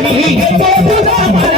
Nini, Nini, Nini,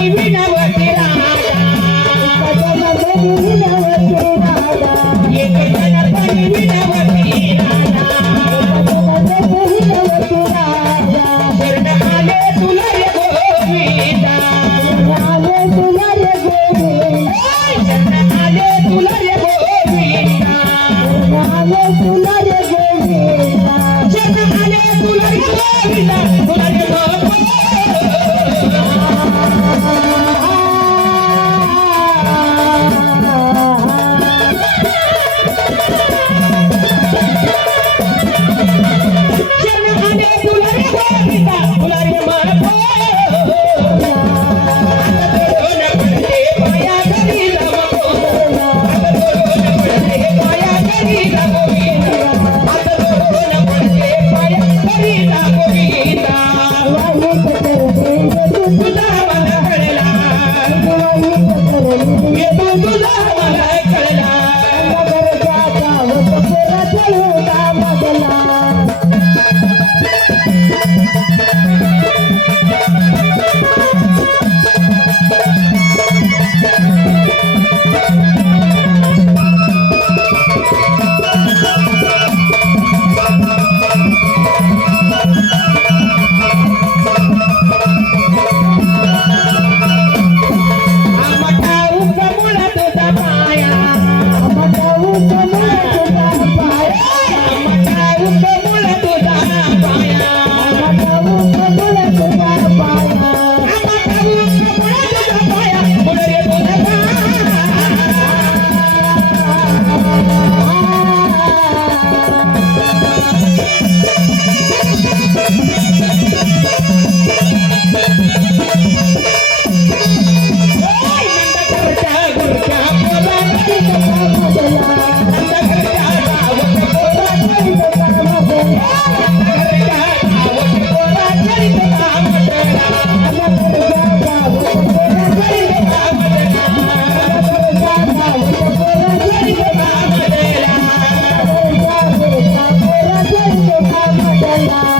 ಕೈ ಬಿಡ Yeah. Thank you.